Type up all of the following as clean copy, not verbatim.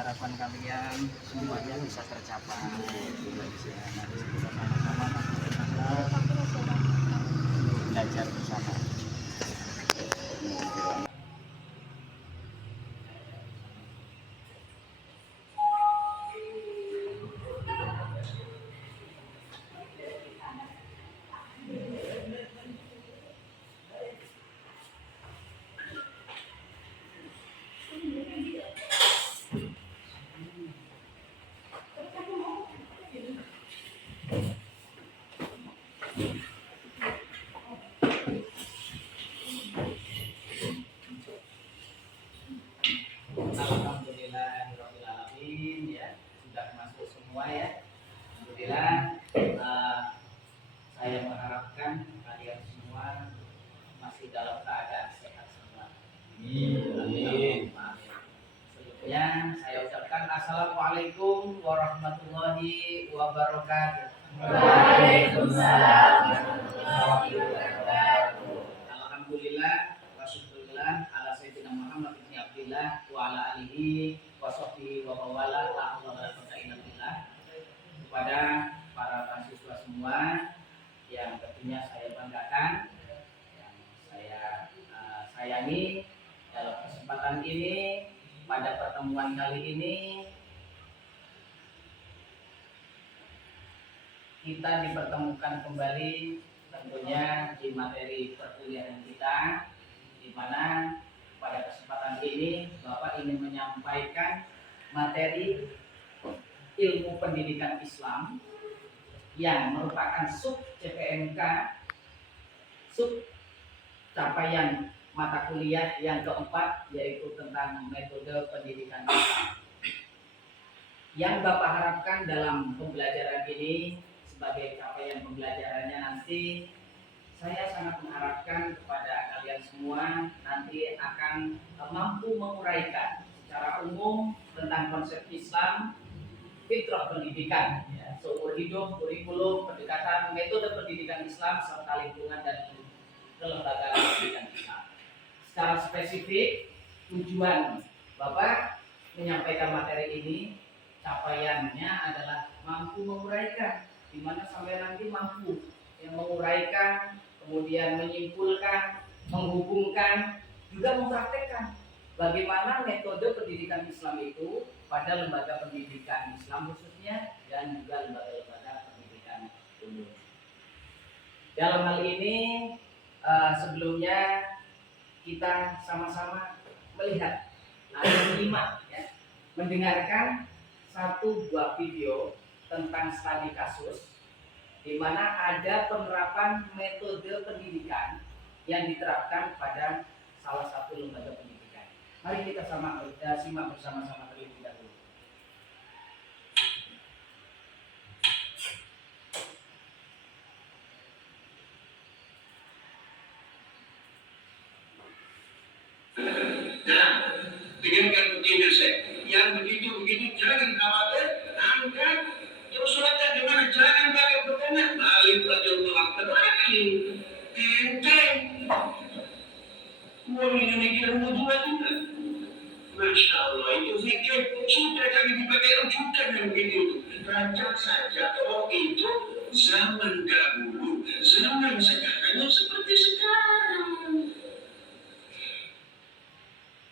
harapan kalian semuanya bisa tercapai. Nanti kita sama-sama belajar bersama. Alhamdulillahirobbilalamin, ya sudah masuk semua ya. Alhamdulillah. Saya mengharapkan kalian semua masih dalam keadaan sehat semua. Amin. Sebelumnya saya ucapkan assalamualaikum warahmatullahi wabarakatuh. Waalaikumsalam warahmatullahi wabarakatuh. Alhamdulillah wa syukurillah ala sayyidina Muhammad ibn Abdillah wa ala alihi wa sahbihi wa mawala la haula wa la quwwata illa billah. Kepada para mahasiswa semua yang tentunya saya banggakan, yang saya sayangi, dalam kesempatan ini, pada pertemuan kali ini kita dipertemukan kembali tentunya di materi perkuliahan kita, di mana pada kesempatan ini Bapak ingin menyampaikan materi ilmu pendidikan Islam yang merupakan sub CPNK, sub capaian mata kuliah yang keempat, yaitu tentang metode pendidikan Islam. Yang Bapak harapkan dalam pembelajaran ini sebagai capaian pembelajarannya nanti, saya sangat mengharapkan kepada kalian semua nanti akan mampu menguraikan secara umum tentang konsep Islam, fitrah pendidikan, ya, seumur hidup, kurikulum, pendekatan, metode pendidikan Islam, serta lingkungan dan kelembagaan pendidikan Islam. Secara spesifik, tujuan Bapak menyampaikan materi ini, capaiannya adalah mampu menguraikan, di mana sampai nanti mampu yang menguraikan, kemudian menyimpulkan, menghubungkan, juga mempraktekkan bagaimana metode pendidikan Islam itu pada lembaga pendidikan Islam khususnya dan juga lembaga-lembaga pendidikan umum. Dalam hal ini sebelumnya kita sama-sama melihat atau menyimak, ya, mendengarkan satu buah video tentang studi kasus di mana ada penerapan metode pendidikan yang diterapkan pada salah satu lembaga pendidikan. Mari kita simak bersama-sama terlebih dahulu. Nah, dengan begini yang begitu jangan khawatir, angkat yang suratnya gimana, jangan pakai bertanya, balik belajar melangkah lagi, enteng, mau ini mau juga. Masya Allah, itu zikir sudah kami dipakai rujukan yang begitu. Baca saja, oh itu zaman dahulu, zaman sekarang seperti sekarang.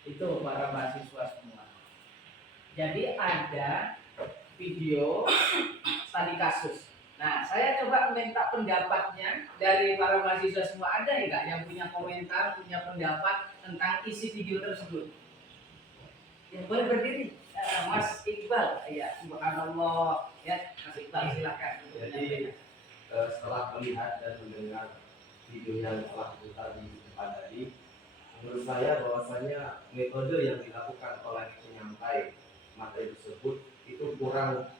Itu para mahasiswa semua. Jadi ada video studi kasus. Nah, saya coba minta pendapatnya dari para mahasiswa semua. Ada enggak yang punya komentar, punya pendapat tentang isi video tersebut? Yang boleh berdiri, Mas Iqbal. Ya, subhanallah. Ya, Mas Iqbal silakan. Jadi setelah melihat dan mendengar video yang telah diputar di depan tadi, menurut saya bahwasanya metode yang dilakukan oleh penyampai materi tersebut itu kurang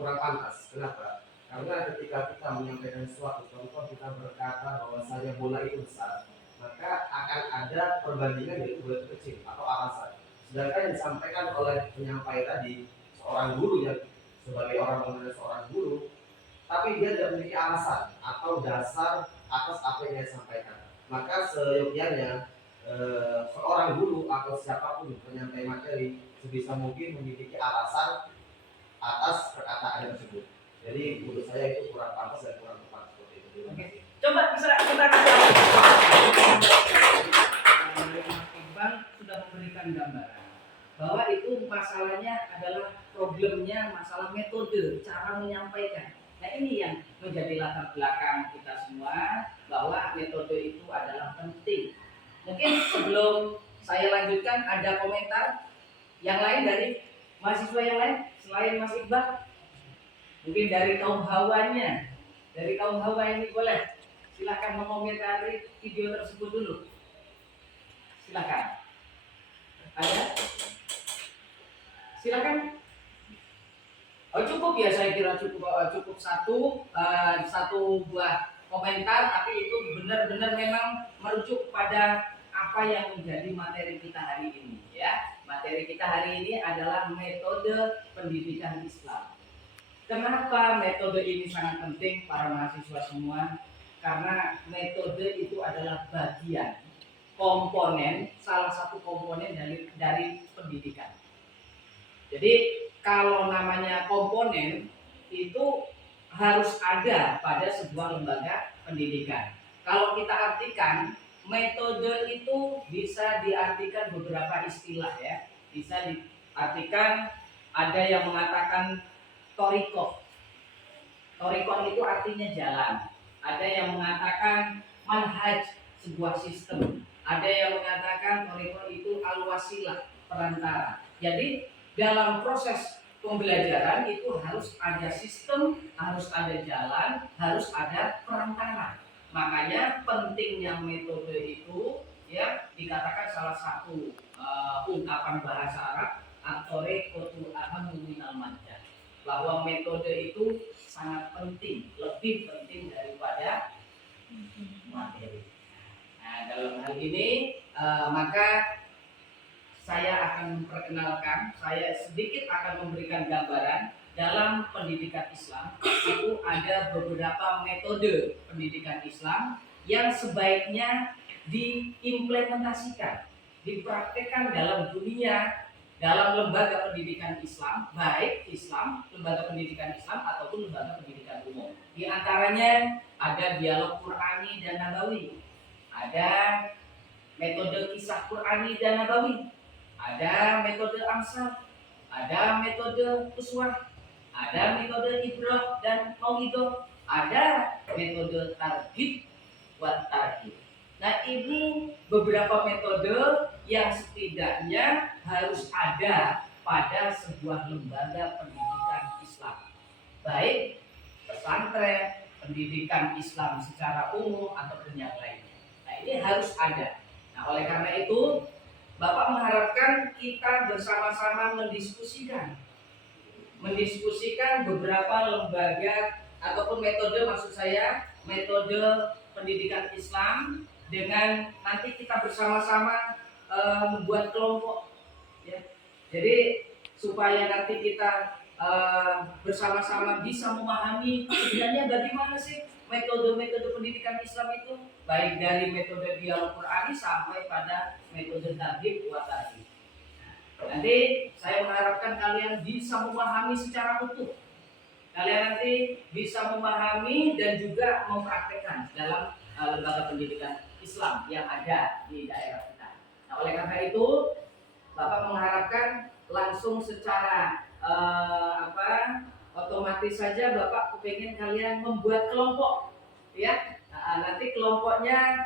pantas. Kenapa? Karena ketika kita menyampaikan suatu contoh, kita berkata bahwasanya bola itu besar, maka akan ada perbandingan yaitu bola kecil atau alasan. Sedangkan yang disampaikan oleh penyampai tadi, seorang guru yang sebagai orang mengenai seorang guru, tapi dia tidak memiliki alasan atau dasar atas apa yang dia sampaikan. Maka seyogyanya seorang guru atau siapapun penyampai materi sebisa mungkin memiliki alasan atas perkataan tersebut. Jadi menurut saya itu kurang pantas dan kurang tepat seperti itu. Oke. Coba bisa kita kasih Mas Iqbal sudah memberikan gambaran bahwa itu masalahnya adalah problemnya masalah metode, cara menyampaikan. Nah ini yang menjadi latar belakang kita semua bahwa metode itu adalah penting. Mungkin sebelum saya lanjutkan ada komentar yang lain dari mahasiswa yang lain selain Mas Iqbal? Mungkin dari kaum hawanya, dari kaum hawa ini boleh silakan mengomentari video tersebut dulu. Silakan. Ada? Silakan. Oh cukup ya, saya kira cukup satu buah komentar, tapi itu benar-benar memang merujuk pada apa yang menjadi materi kita hari ini ya. Materi kita hari ini adalah metode pendidikan Islam. Kenapa metode ini sangat penting para mahasiswa semua? Karena metode itu adalah bagian komponen, salah satu komponen dari pendidikan. Jadi kalau namanya komponen itu harus ada pada sebuah lembaga pendidikan. Kalau kita artikan metode itu bisa diartikan beberapa istilah ya. Bisa diartikan ada yang mengatakan torikoh. Torikoh itu artinya jalan. Ada yang mengatakan manhaj, sebuah sistem. Ada yang mengatakan torikoh itu al-wasilah, perantara. Jadi dalam proses pembelajaran itu harus ada sistem, harus ada jalan, harus ada perantara. Makanya pentingnya metode itu ya dikatakan salah satu ungkapan bahasa Arab at-tariqatu ahammu minal maddah, bahwa metode itu sangat penting, lebih penting daripada materi. Nah, dalam hal ini maka saya akan memperkenalkan, saya sedikit akan memberikan gambaran dalam pendidikan Islam itu ada beberapa metode pendidikan Islam yang sebaiknya diimplementasikan, dipraktekkan dalam dunia, dalam lembaga pendidikan Islam, baik Islam, lembaga pendidikan Islam ataupun lembaga pendidikan umum. Di antaranya ada dialog Qur'ani dan Nabawi, ada metode kisah Qur'ani dan Nabawi, ada metode amsal, ada metode uswah, ada metode ibrah dan mauidhah, ada metode targhib wa tarhib. Nah, ini beberapa metode yang setidaknya harus ada pada sebuah lembaga pendidikan Islam. Baik pesantren, pendidikan Islam secara umum ataupun yang lainnya. Nah, ini harus ada. Nah, oleh karena itu Bapak mengharapkan kita bersama-sama mendiskusikan beberapa lembaga ataupun metode, maksud saya metode pendidikan Islam, dengan nanti kita bersama-sama membuat kelompok ya. Jadi supaya nanti kita bersama-sama bisa memahami sebenarnya bagaimana sih metode-metode pendidikan Islam itu, baik dari metode dialog Qur'ani sampai pada metode targhib wa tarhib. Nanti saya mengharapkan kalian bisa memahami secara utuh. Kalian nanti bisa memahami dan juga mempraktekkan dalam lembaga pendidikan Islam yang ada di daerah kita. Nah, oleh karena itu, Bapak mengharapkan langsung secara otomatis saja Bapak kepengen kalian membuat kelompok ya. Nanti kelompoknya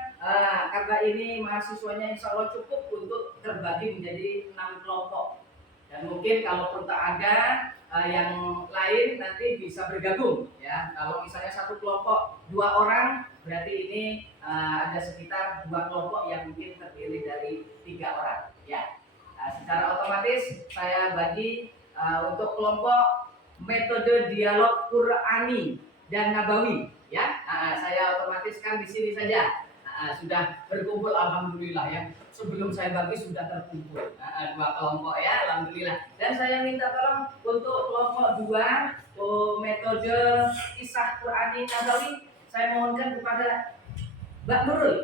karena ini mahasiswanya insya Allah cukup untuk terbagi menjadi 6 kelompok, dan mungkin kalaupun tak ada yang lain nanti bisa bergabung ya. Kalau misalnya satu kelompok 2 orang, berarti ini ada sekitar 2 kelompok yang mungkin terdiri dari 3 orang ya. Secara otomatis saya bagi untuk kelompok metode dialog Qur'ani dan Nabawi ya. Saya otomatiskan di sini saja. Sudah berkumpul alhamdulillah ya. Sebelum saya bagi sudah terkumpul 2 kelompok ya, alhamdulillah. Dan saya minta tolong untuk kelompok 2 metode kisah Qur'ani Nabawi, saya mohonkan kepada Mbak Nurul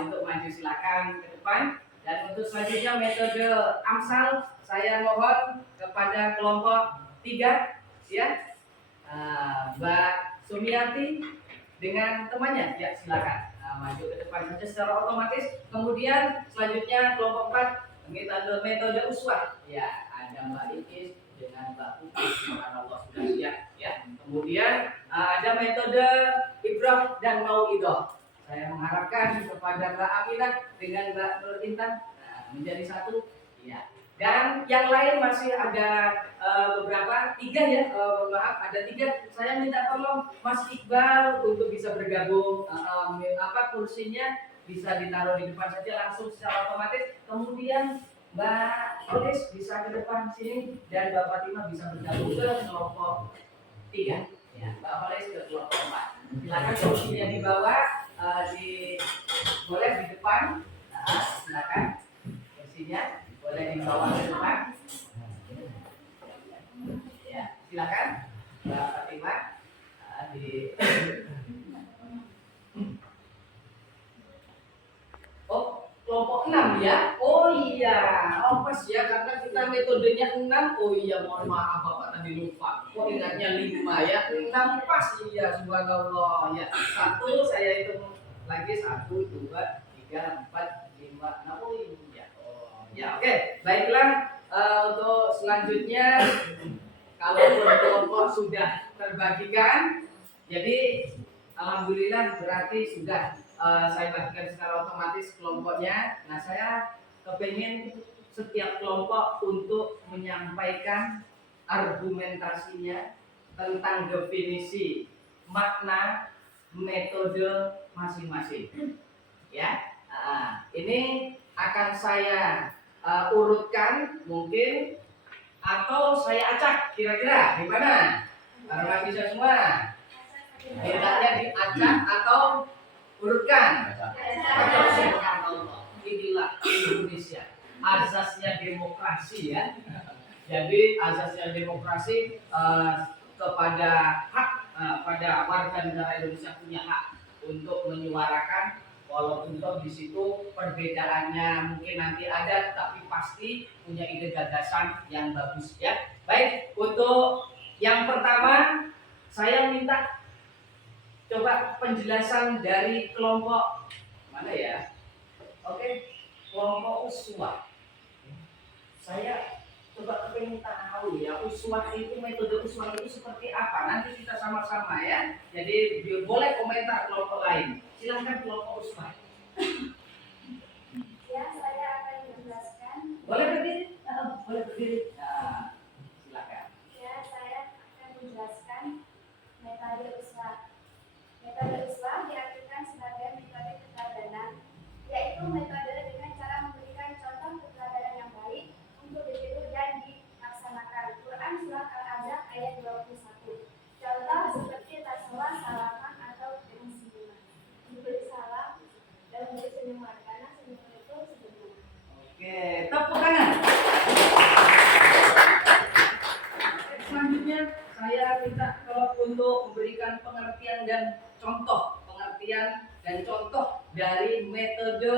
untuk maju, silakan ke depan Dan untuk selanjutnya metode Amsal, saya mohon kepada kelompok 3 ya, Mbak Sumiati dengan temannya, ya silakan maju ke depan saja secara otomatis. Kemudian selanjutnya kelompok 4 metode uswah, ya ada Mbak Ikis dengan Mbak Putri, subhanallah sudah siap ya. Kemudian ada metode Ibrah dan Mau'idoh. Saya mengharapkan kepada Mbak Aminah dengan Mbak Nur Intan menjadi satu ya. Dan yang lain masih ada beberapa, 3 ya, maaf ada 3. Saya minta tolong Mas Iqbal untuk bisa bergabung, kursinya bisa ditaruh di depan saja langsung secara otomatis. Kemudian Mbak Olis bisa ke depan sini dan Mbak Fatimah bisa bergabung ke kelompok 3 ya. Mbak Olis ke kelompok 4. Silakan kursinya dibawa, boleh di depan, silakan kursinya boleh dibawa ke depan ya, silakan Mbak Fatimah kelompok 6 ya. Oh iya, pas ya karena kita metodenya 6. Oh iya, mohon maaf Bapak tadi lupa. Kok ingatnya 5 ya? 6 pas iya, subhanallah ya. 1 saya hitung lagi, 1 2 3 4 5 6. Oh iya. Ya oke, baiklah. Untuk selanjutnya, kalau kelompok sudah terbagikan, jadi alhamdulillah berarti sudah saya bagikan secara otomatis kelompoknya. Nah, saya kepingin setiap kelompok untuk menyampaikan argumentasinya tentang definisi makna metode masing-masing. Ya, ini akan saya urutkan mungkin atau saya acak, kira-kira gimana? Para mahasiswa semua, mintanya diacak atau urutkan? Inilah Indonesia, azasnya demokrasi ya. Jadi azasnya demokrasi kepada hak, pada warga negara Indonesia punya hak untuk menyuarakan, walaupun toh di situ perbedaannya mungkin nanti ada, tapi pasti punya ide gagasan yang bagus ya. Baik, untuk yang pertama saya minta coba penjelasan dari kelompok mana ya? Oke, kelompok uswah. Saya coba pengen tahu ya, uswah itu, metode uswah itu seperti apa? Nanti kita sama-sama ya. Jadi boleh komentar kelompok lain. Silahkan kelompok uswah. Ya, saya akan menjelaskan. Boleh berdiri? Boleh berdiri. Silakan. Ya, saya akan menjelaskan metode uswah. Metode uswah diartikan sebagai metode keteladanan, yaitu metode dengan cara memberikan contoh keteladanan yang baik untuk ditiru dan dilaksanakan. Quran Surat Al-Ahzab ayat 21. Contoh seperti tasawuf, salaman atau dengan senyuman. Memberi salam dan memberi senyuman, karena senyuman itu senyuman. Oke, tepuk tangan. Selanjutnya saya minta kalau untuk memberikan pengertian dan contoh dari metode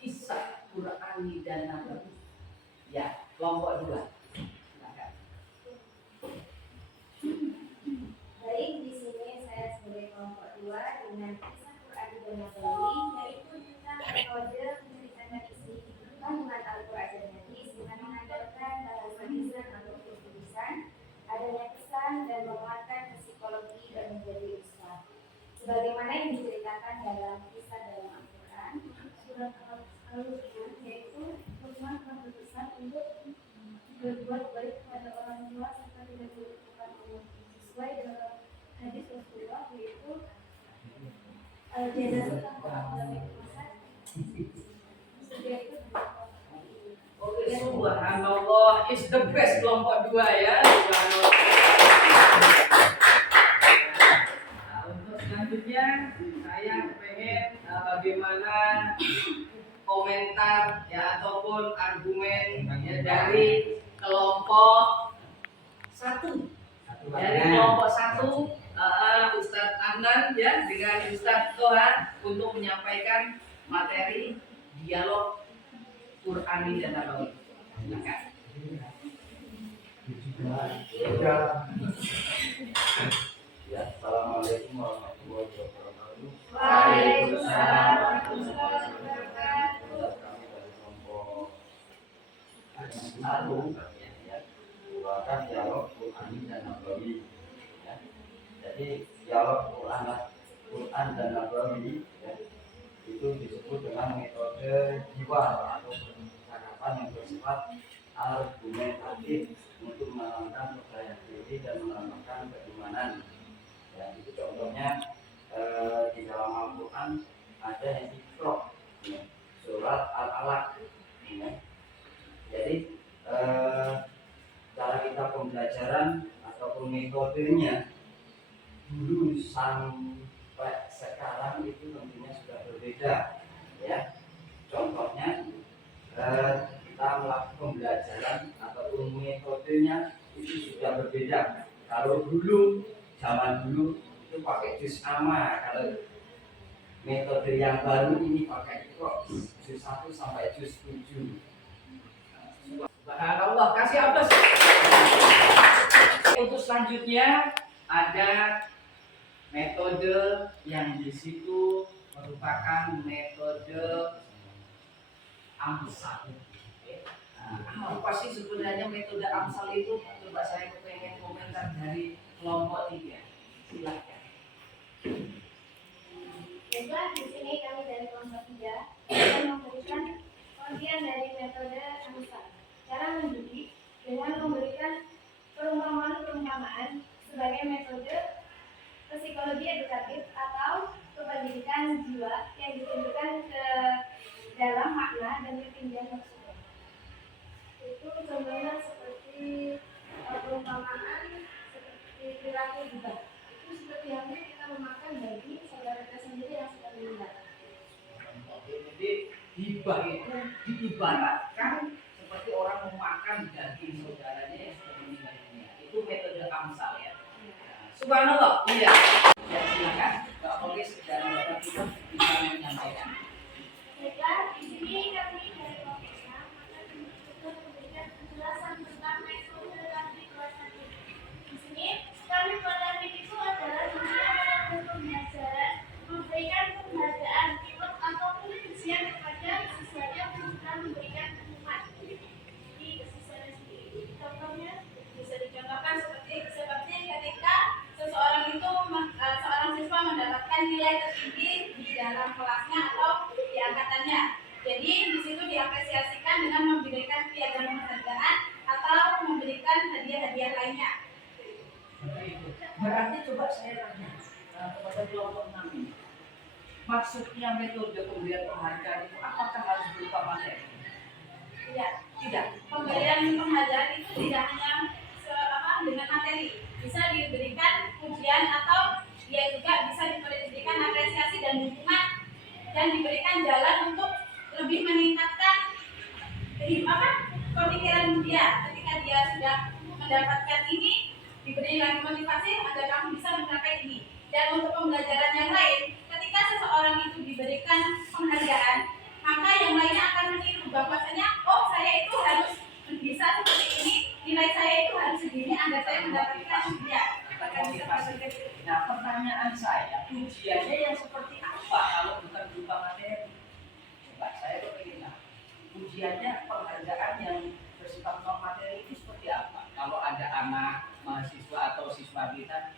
kisah Qur'ani dan Nabawi. Ya, kelompok 2. Silakan. Baik, di sini saya sebagai kelompok 2 dengan kisah Qur'ani dan Nabawi, yaitu tentang metode menceritakan isi kandungan Al-Quran dan Hadis dengan mengandalkan bahasa lisan atau tulisan, adanya pesan dan menguatkan psikologi dan menjadi uswah. Sebagaimana yang diceritakan dalam kisah dalam Al-Quran, surat Al-Luqman, yaitu Luqman telah berpesan untuk berbuat baik kepada orang tua serta tidak berlakukan Allah, sesuai dalam hadis Rasulullah, yaitu al-jannatu tahta aqdamil ummahat. Sedia itu Oke, subhanallah, is the best kelompok 2 ya. Subhanallah. Nah, untuk selanjutnya saya pengen bagaimana komentar ya ataupun argumen ya dari kelompok 1. Dari kelompok 1, Ustadz Adnan ya dengan Ustadz Toha untuk menyampaikan materi dialog Qur'ani dan Nabawi. Silakan. Ya, assalamualaikum warahmatullahi wabarakatuh. Waalaikumsalam warahmatullahi wabarakatuh. Kami dari kelompok satu, ya, merupakan dialog Qur'ani dan Nabawi. Ya. Jadi dialog Quran dan Nabawi, ya, itu disebut dengan metode jiwa atau percakapan yang bersifat argumentatif untuk menanamkan percaya diri dan menanamkan keimanan. Ya, itu contohnya di dalam Al-Quran ada yang Iqra, ya, surat Al-Alaq. Ya. Jadi cara kita pembelajaran ataupun metodenya dulu sampai sekarang itu tentunya sudah berbeda. Ya, contohnya kita melakukan pembelajaran ataupun metodenya itu sudah berbeda. Kalau dulu, zaman dulu itu pakai juz amma, kalau metode yang baru ini pakai kok juz 1 sampai juz 7. Subhanallah, kasih aplaus. Untuk selanjutnya ada metode yang di situ merupakan metode Amsal. Nah, apa sih sebenarnya metode Amsal itu? Coba saya pengen komentar dari kelompok 3. Silakan. Baiklah, di sini kami dari kelompok 3 akan memberikan pengertian dari metode Amsal. Cara mendidik dengan memberikan perumpamaan sebagai metode psikologi edukatif atau kependidikan jiwa yang ditunjukkan ke dalam makna dan ketinggian maksudnya. Itu contohnya seperti perumpamaan seperti perilaku gibah. Itu seperti halnya kita memakan daging saudara kita sendiri yang sudah meninggal. Jadi hibah itu diibaratkan seperti orang memakan daging saudaranya yang sudah meninggal dunia. Itu metode Amsal ya. Subhanallah. Iya. Ya silakan. Pak Polis dan Bapak kita bisa menyampaikan. Baiklah, di sini kami dari kelompok 6 akan memberikan penjelasan tentang metode tadi kelas 1. Di sini kami pada itu adalah dalam pembelajaran memberikan penghargaan reward ataupun pujian kepada siswanya bukan memberikan hukuman di siswanya sendiri. Contohnya bisa dicontohkan seperti ketika seorang siswa mendapatkan nilai tertinggi di dalam kelasnya atau di angkatannya. Jadi di situ diapresiasikan dengan memberikan piagam penghargaan atau memberikan hadiah-hadiah lainnya. Berarti coba saya tanya kepada kelompok 6 ini. Maksudnya metode pemberian penghargaan itu apakah harus berupa materi? Tidak. Pemberian penghargaan itu tidak hanya dengan materi, bisa diberikan pujian atau dia juga bisa diberikan apresiasi dan dukungan dan diberikan jalan untuk lebih meningkatkan pemikiran dia. Ketika dia sudah mendapatkan ini, diberi lagi motivasi agar kamu bisa mencapai ini. Dan untuk pembelajaran yang lain, ketika seseorang itu diberikan penghargaan, maka yang lainnya akan meniru bahwasanya oh saya itu harus bisa seperti ini, nilai saya itu harus segini agar saya mendapatkan dia. Nah, pertanyaan saya, ujiannya yang seperti apa kalau bukan berupa materi? Coba saya ingin tahu. Ujiannya penghargaan yang bersifat non materi itu seperti apa? Kalau ada anak mahasiswa atau siswa kita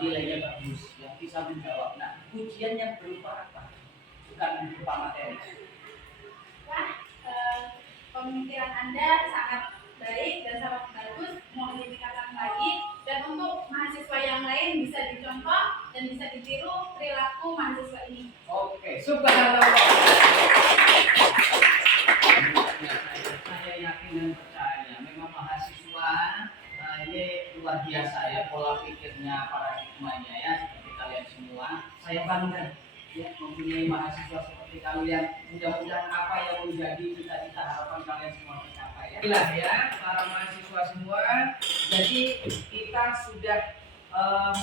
nilainya bagus, yang bisa menjawab. Nah, ujian yang berupa apa? Bukan berupa materi. Pemikiran Anda sangat baik dan sangat bagus, mohon ditingkatkan lagi. Dan untuk mahasiswa yang lain bisa dicontoh dan bisa ditiru perilaku mahasiswa ini. Oke, subhanallah. Saya yakin dan percaya memang mahasiswa ini luar biasa ya, pola pikirnya, paradigmanya ya, seperti kalian semua. Saya bangga ya mempunyai mahasiswa seperti kalian. Mudah-mudahan apa yang menjadi cita-cita harapan kalian semua tercapai ya. Inilah ya para mahasiswa semua. Jadi kita sudah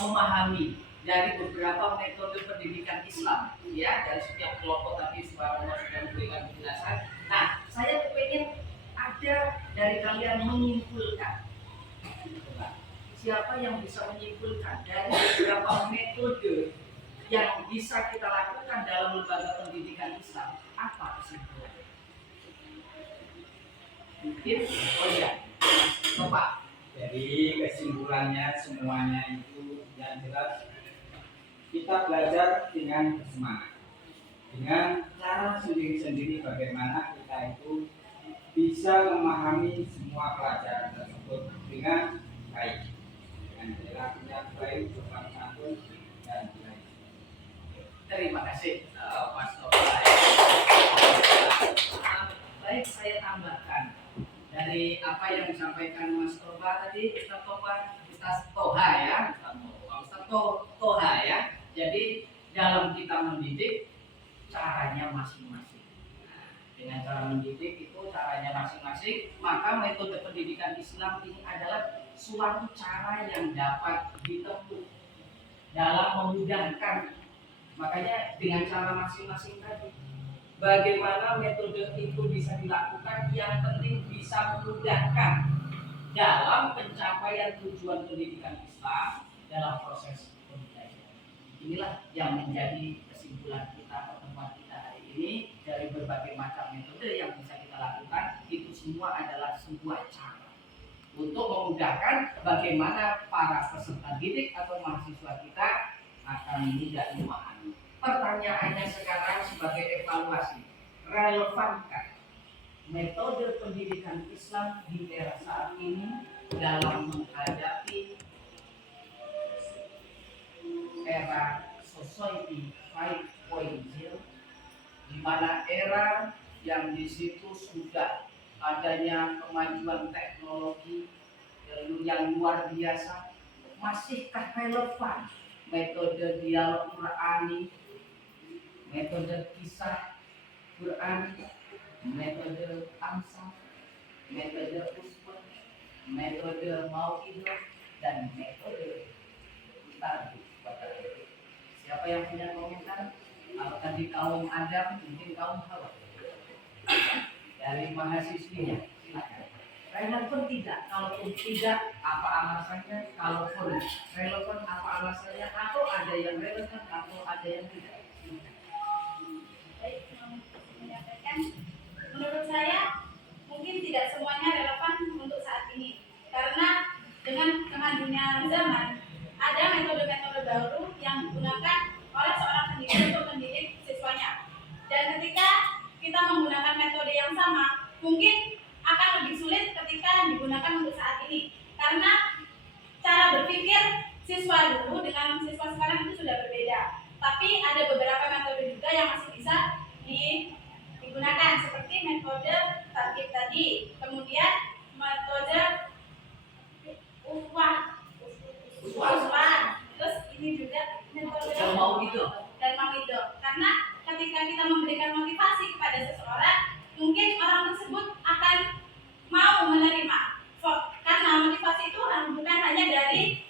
memahami dari beberapa metode pendidikan Islam ya, dari setiap kelompok tadi sudah memberikan penjelasan. Nah, saya pengen ada dari kalian menyimpulkan. Coba, siapa yang bisa menyimpulkan dari beberapa metode yang bisa kita lakukan dalam lembaga pendidikan Islam? Apa kesimpulannya? Mungkin, oh iya, Bapak. Jadi kesimpulannya semuanya itu yang jelas kita belajar dengan bersemangat, dengan cara sendiri-sendiri bagaimana kita itu bisa memahami semua pelajaran tersebut dengan baik, dengan perilaku yang baik, sopan santun dan lain. Terima kasih Mas Toba. Baik, saya tambahkan dari apa yang disampaikan Mas Toba tadi, Ustaz Toba, Ustaz Toha ya, Ustaz Toha ya. Jadi dalam kita mendidik caranya masing-masing. Nah, dengan cara mendidik itu caranya masing-masing, maka metode pendidikan Islam ini adalah suatu cara yang dapat ditempuh dalam memudahkan. Makanya dengan cara masing-masing tadi, bagaimana metode itu bisa dilakukan, yang penting bisa memudahkan dalam pencapaian tujuan pendidikan Islam dalam proses pembelajaran. Inilah yang menjadi kesimpulan kita pertemuan kita hari ini. Dari berbagai macam metode yang bisa kita lakukan, itu semua adalah sebuah cara untuk memudahkan bagaimana para peserta didik atau mahasiswa kita akan mudah memahami. Pertanyaannya sekarang sebagai evaluasi, relevankah metode pendidikan Islam di era saat ini dalam menghadapi era society 5.0, di mana era yang di situ sudah adanya kemajuan teknologi yang luar biasa? Masihkah relevan metode dialog Qurani, metode kisah Quran, metode amsal, metode uswah, metode mau'idah, dan metode tarbiyah? Siapa yang punya komentar? Kalau tadi kaum Adam, mungkin kaum Hawa. Dari mahasiswinya, silakan. Relevan tidak? Kalaupun tidak, apa alasannya? Kalaupun relevan, apa alasannya? Atau ada yang relevan, atau ada yang tidak? Baik, menyampaikan, menurut saya mungkin tidak semuanya relevan untuk saat ini, karena dengan kemajuan zaman ada metode-metode baru yang digunakan oleh seorang pendidik untuk mendidik siswanya, dan ketika kita menggunakan metode yang sama mungkin akan lebih sulit ketika digunakan untuk saat ini, karena cara berpikir siswa dulu dengan siswa sekarang itu sudah berbeda. Tapi ada beberapa metode juga yang masih bisa digunakan, seperti metode target tadi, kemudian metode uswah, terus ini juga metode mau'idah. Karena ketika kita memberikan motivasi kepada seseorang, mungkin orang tersebut akan mau menerima, karena motivasi itu bukan hanya dari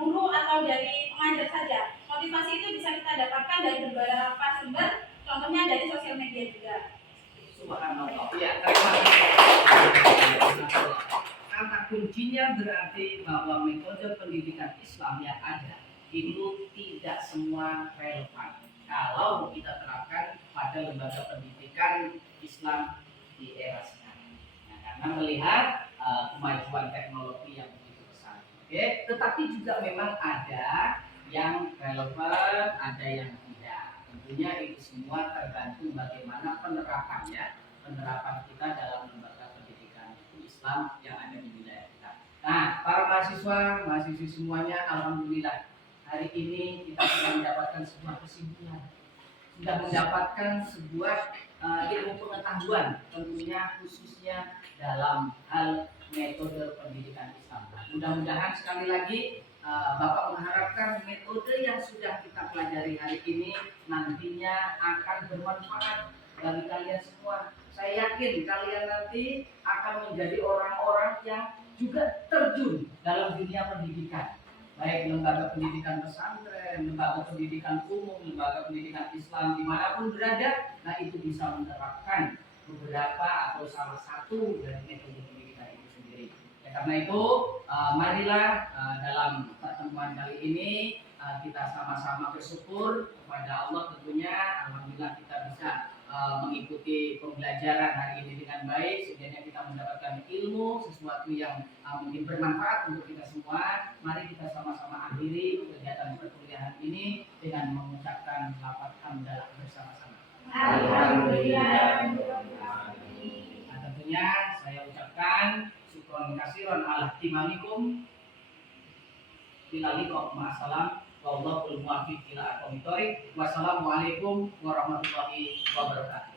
guru atau dari pengajar saja. Motivasi itu bisa kita dapatkan dari beberapa sumber, contohnya dari sosial media juga. Subhanallah. Ya, terima kasih. Kata kuncinya berarti bahwa metode pendidikan Islam yang ada itu tidak semua relevan kalau kita terapkan pada lembaga pendidikan Islam di era sekarang. Nah, karena melihat kemajuan teknologi yang begitu besar. Oke, tetapi juga memang ada yang relevan, ada yang tidak. Tentunya itu semua tergantung bagaimana penerapan kita dalam lembaga pendidikan Islam yang ada di wilayah kita. Nah, para mahasiswi semuanya, alhamdulillah hari ini kita sudah mendapatkan sebuah kesimpulan, sudah mendapatkan sebuah ilmu pengetahuan, tentunya khususnya dalam hal metode pendidikan Islam. Mudah-mudahan sekali lagi Bapak mengharapkan metode yang sudah kita pelajari hari ini nantinya akan bermanfaat bagi kalian semua. Saya yakin kalian nanti akan menjadi orang-orang yang juga terjun dalam dunia pendidikan, baik lembaga pendidikan pesantren, lembaga pendidikan umum, lembaga pendidikan Islam dimanapun berada. Nah, itu bisa menerapkan beberapa atau salah satu dari metode pendidikan itu sendiri. Ya, karena itu marilah dalam pertemuan kali ini kita sama-sama bersyukur kepada Allah tentunya. Alhamdulillah kita bisa mengikuti pembelajaran hari ini dengan baik, sehingga kita mendapatkan ilmu sesuatu yang mungkin bermanfaat untuk kita semua. Mari kita sama-sama akhiri kegiatan perkuliahan ini dengan mengucapkan lafaz hamdalah bersama-sama. Alhamdulillah. Nah, tentunya saya ucapkan syukron kasiron ala timamikum. Bila liqa ma'asalam. Wallahul muwaffiq ila aqwamit thoriq. Wassalamualaikum warahmatullahi wabarakatuh.